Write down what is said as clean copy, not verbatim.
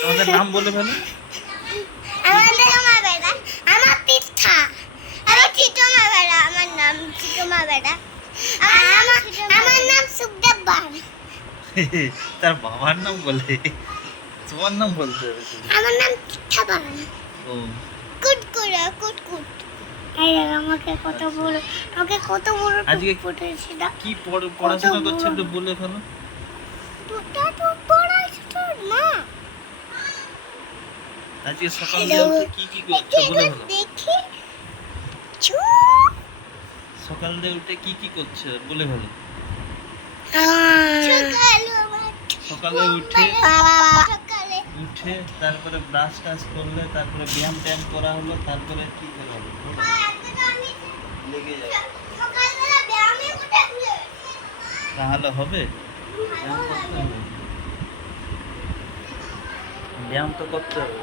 তোমাদের নাম বলে ফেলো। আমাদের আমার বেটা, আমার তীর্থা, আমার চিতমা বেটা, আমার নাম চিতমা বেটা, আমার নাম সুখদেব বার, তার বাবার নাম বলে, তোমার নাম বলতে হবে শুধু। আমার নাম তীর্থা বার। ও কুটকুড়া কুটকুট। এই আমাকে কত বড়, আমাকে কত বড় আজকে ফুটেছে না। কি পড়াশোনা করছে একটু বলে ফেলো। দুটা তো পড়াইছো না। আজকে সকাল থেকে উঠে কি কি করছো বলে ফেলো। দেখি চু সকাল থেকে উঠে কি কি করছো বলে ফেলো। সকালে উঠে তারপরে ব্রাশ টাশ করলে, তারপরে ব্যায়াম ট্যায়াম করা হলো, তারপরে কি করা হলো বলো। লেগে যাবে তাহলে হবে। ব্যায়াম করতে হবে, ব্যায়াম তো করতে হবে।